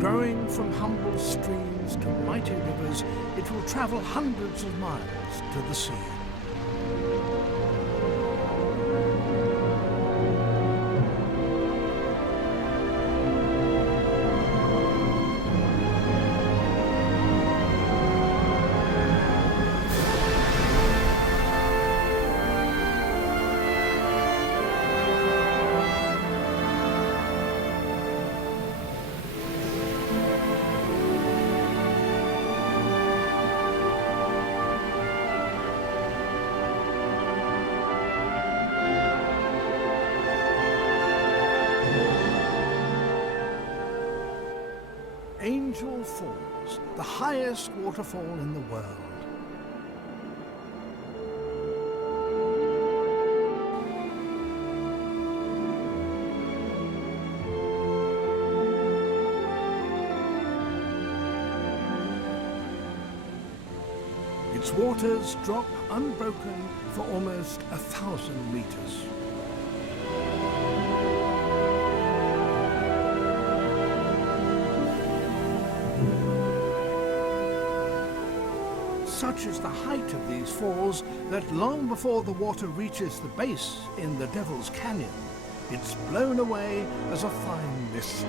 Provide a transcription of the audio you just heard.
Growing from humble streams to mighty rivers, it will travel hundreds of miles to the sea. Angel Falls, the highest waterfall in the world. Its waters drop unbroken for almost 1,000 meters. Such is the height of these falls that long before the water reaches the base in the Devil's Canyon, it's blown away as a fine mist.